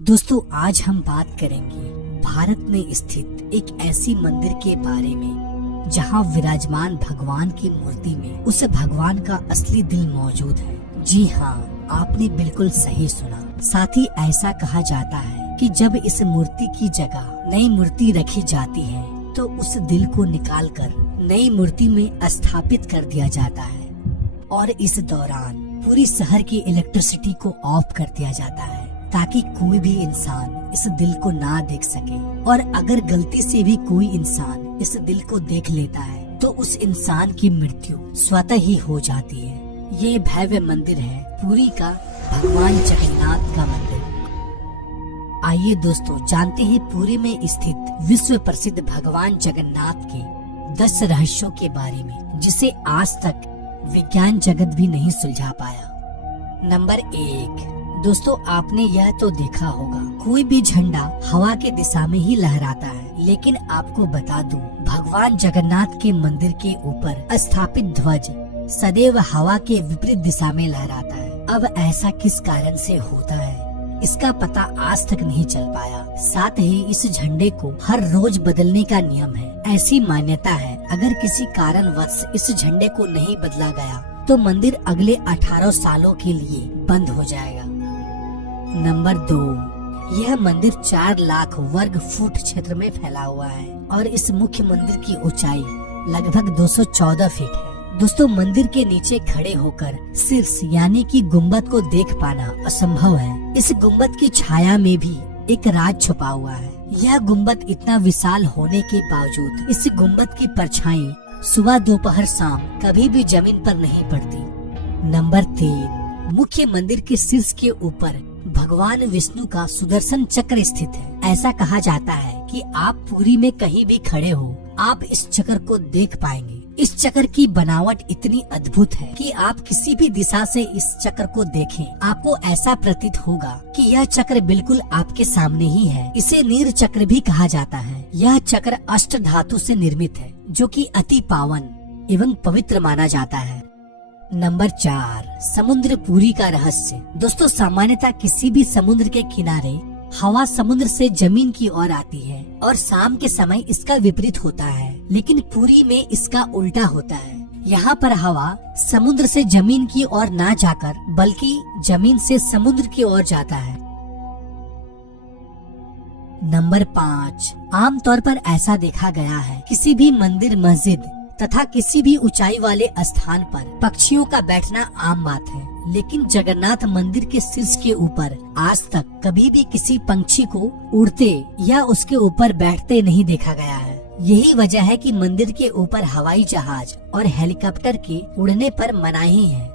दोस्तों आज हम बात करेंगे भारत में स्थित एक ऐसी मंदिर के बारे में जहां विराजमान भगवान की मूर्ति में उस भगवान का असली दिल मौजूद है। जी हाँ, आपने बिल्कुल सही सुना। साथ ही ऐसा कहा जाता है कि जब इस मूर्ति की जगह नई मूर्ति रखी जाती है तो उस दिल को निकालकर नई मूर्ति में स्थापित कर दिया जाता है और इस दौरान पूरी शहर की इलेक्ट्रिसिटी को ऑफ कर दिया जाता है ताकि कोई भी इंसान इस दिल को ना देख सके। और अगर गलती से भी कोई इंसान इस दिल को देख लेता है तो उस इंसान की मृत्यु स्वतः ही हो जाती है। ये भव्य मंदिर है पुरी का भगवान जगन्नाथ का मंदिर। आइए दोस्तों जानते हैं पुरी में स्थित विश्व प्रसिद्ध भगवान जगन्नाथ के 10 रहस्यों के बारे में जिसे आज तक विज्ञान जगत भी नहीं सुलझा पाया। नंबर 1, दोस्तों आपने यह तो देखा होगा कोई भी झंडा हवा के दिशा में ही लहराता है, लेकिन आपको बता दूं भगवान जगन्नाथ के मंदिर के ऊपर स्थापित ध्वज सदैव हवा के विपरीत दिशा में लहराता है। अब ऐसा किस कारण से होता है इसका पता आज तक नहीं चल पाया। साथ ही इस झंडे को हर रोज बदलने का नियम है। ऐसी मान्यता है अगर किसी कारणवश इस झंडे को नहीं बदला गया तो मंदिर अगले 18 सालों के लिए बंद हो जाएगा। नंबर 2, यह मंदिर 4 लाख वर्ग फुट क्षेत्र में फैला हुआ है और इस मुख्य मंदिर की ऊंचाई लगभग 214 फीट है। दोस्तों मंदिर के नीचे खड़े होकर शीर्ष यानी कि गुम्बद को देख पाना असंभव है। इस गुम्बद की छाया में भी एक राज छुपा हुआ है। यह गुम्बद इतना विशाल होने के बावजूद इस गुम्बद की परछाई सुबह दोपहर शाम कभी भी जमीन पर नहीं पड़ती। नंबर 3, मुख्य मंदिर के शीर्ष के ऊपर भगवान विष्णु का सुदर्शन चक्र स्थित है। ऐसा कहा जाता है कि आप पुरी में कहीं भी खड़े हो आप इस चक्र को देख पाएंगे। इस चक्र की बनावट इतनी अद्भुत है कि आप किसी भी दिशा से इस चक्र को देखें आपको ऐसा प्रतीत होगा कि यह चक्र बिल्कुल आपके सामने ही है। इसे नीर चक्र भी कहा जाता है। यह चक्र अष्ट धातु से निर्मित है जो कि अति पावन एवं पवित्र माना जाता है। नंबर 4, समुद्र पुरी का रहस्य। दोस्तों सामान्यतः किसी भी समुद्र के किनारे हवा समुद्र से जमीन की ओर आती है और शाम के समय इसका विपरीत होता है, लेकिन पुरी में इसका उल्टा होता है। यहाँ पर हवा समुद्र से जमीन की ओर ना जाकर बल्कि जमीन से समुद्र की ओर जाता है। नंबर 5, आमतौर पर ऐसा देखा गया है किसी भी मंदिर मस्जिद तथा किसी भी ऊंचाई वाले स्थान पर पक्षियों का बैठना आम बात है, लेकिन जगन्नाथ मंदिर के शीर्ष के ऊपर आज तक कभी भी किसी पंछी को उड़ते या उसके ऊपर बैठते नहीं देखा गया है। यही वजह है कि मंदिर के ऊपर हवाई जहाज और हेलीकॉप्टर के उड़ने पर मनाही है।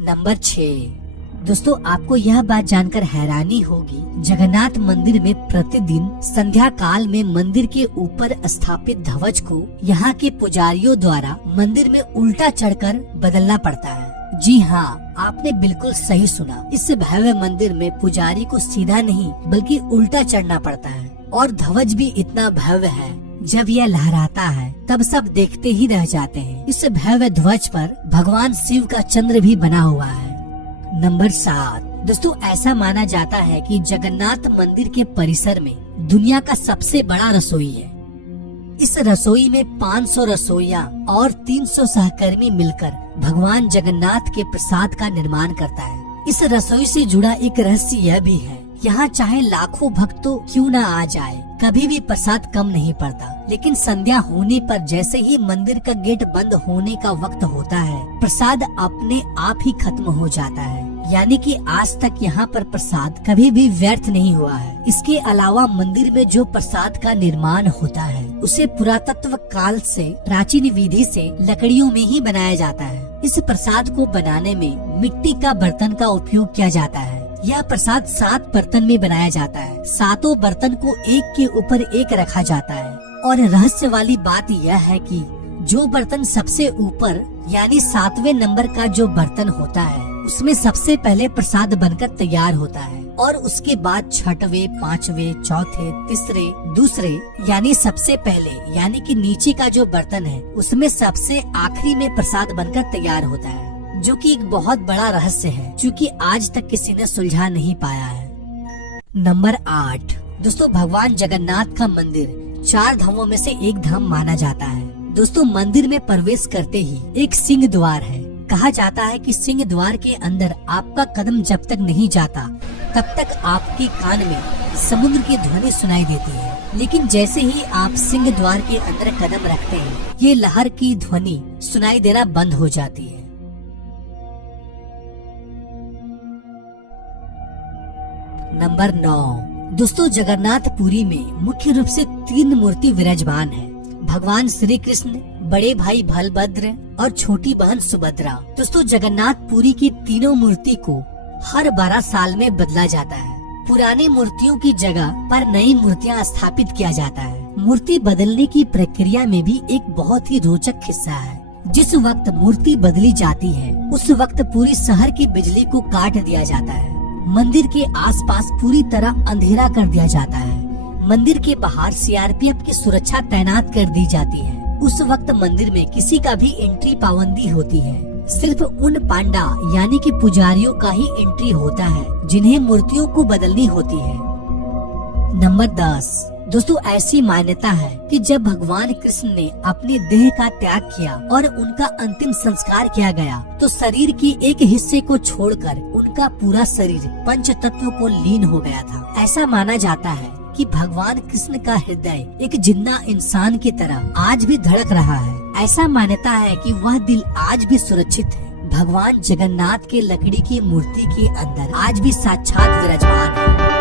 नंबर 6, दोस्तों आपको यह बात जानकर हैरानी होगी जगन्नाथ मंदिर में प्रतिदिन संध्या काल में मंदिर के ऊपर स्थापित ध्वज को यहाँ के पुजारियों द्वारा मंदिर में उल्टा चढ़कर बदलना पड़ता है। जी हाँ, आपने बिल्कुल सही सुना। इस भव्य मंदिर में पुजारी को सीधा नहीं बल्कि उल्टा चढ़ना पड़ता है और ध्वज भी इतना भव्य है जब यह लहराता है तब सब देखते ही रह जाते हैं। इस भव्य ध्वज पर भगवान शिव का चंद्र भी बना हुआ है। नंबर 7, दोस्तों ऐसा माना जाता है कि जगन्नाथ मंदिर के परिसर में दुनिया का सबसे बड़ा रसोई है। इस रसोई में 500 रसोइया और 300 सहकर्मी मिलकर भगवान जगन्नाथ के प्रसाद का निर्माण करता है। इस रसोई से जुड़ा एक रहस्य यह भी है, यहाँ चाहे लाखों भक्तों क्यों न आ जाए कभी भी प्रसाद कम नहीं पड़ता, लेकिन संध्या होने पर जैसे ही मंदिर का गेट बंद होने का वक्त होता है प्रसाद अपने आप ही खत्म हो जाता है। यानी कि आज तक यहाँ पर प्रसाद कभी भी व्यर्थ नहीं हुआ है। इसके अलावा मंदिर में जो प्रसाद का निर्माण होता है उसे पुरातत्व काल से प्राचीन विधि से लकड़ियों में ही बनाया जाता है। इस प्रसाद को बनाने में मिट्टी का बर्तन का उपयोग किया जाता है। यह प्रसाद 7 बर्तन में बनाया जाता है। 7 बर्तन को एक के ऊपर एक रखा जाता है और रहस्य वाली बात यह है कि जो बर्तन सबसे ऊपर यानी 7वें नंबर का जो बर्तन होता है उसमें सबसे पहले प्रसाद बनकर तैयार होता है और उसके बाद 6वें, 5वें, चौथे, तीसरे, दूसरे यानी सबसे पहले यानी कि नीचे का जो बर्तन है उसमें सबसे आखिरी में प्रसाद बनकर तैयार होता है, जो कि एक बहुत बड़ा रहस्य है क्योंकि आज तक किसी ने सुलझा नहीं पाया है। नंबर 8, दोस्तों भगवान जगन्नाथ का मंदिर 4 धामों में से एक धाम माना जाता है। दोस्तों मंदिर में प्रवेश करते ही एक सिंह द्वार है। कहा जाता है कि सिंह द्वार के अंदर आपका कदम जब तक नहीं जाता तब तक आपके कान में समुद्र की ध्वनि सुनाई देती है, लेकिन जैसे ही आप सिंह द्वार के अंदर कदम रखते हैं ये लहर की ध्वनि सुनाई देना बंद हो जाती है। नंबर 9, दोस्तों जगन्नाथपुरी में मुख्य रूप से 3 मूर्ति विराजमान है। भगवान श्री कृष्ण, बड़े भाई बलभद्र और छोटी बहन सुभद्रा। दोस्तों जगन्नाथपुरी की तीनों मूर्ति को हर 12 साल में बदला जाता है। पुरानी मूर्तियों की जगह पर नई मूर्तियां स्थापित किया जाता है। मूर्ति बदलने की प्रक्रिया में भी एक बहुत ही रोचक हिस्सा है। जिस वक्त मूर्ति बदली जाती है उस वक्त पूरी शहर की बिजली को काट दिया जाता है। मंदिर के आसपास पूरी तरह अंधेरा कर दिया जाता है। मंदिर के बाहर सीआरपीएफ की सुरक्षा तैनात कर दी जाती है। उस वक्त मंदिर में किसी का भी एंट्री पाबंदी होती है। सिर्फ उन पांडा यानी कि पुजारियों का ही एंट्री होता है जिन्हें मूर्तियों को बदलनी होती है। नंबर 10, दोस्तों ऐसी मान्यता है कि जब भगवान कृष्ण ने अपने देह का त्याग किया और उनका अंतिम संस्कार किया गया तो शरीर की एक हिस्से को छोड़कर उनका पूरा शरीर पंच तत्व को लीन हो गया था। ऐसा माना जाता है कि भगवान कृष्ण का हृदय एक जिंदा इंसान की तरह आज भी धड़क रहा है। ऐसा मान्यता है कि वह दिल आज भी सुरक्षित है। भगवान जगन्नाथ के लकड़ी की मूर्ति के अंदर आज भी साक्षात विराजमान है।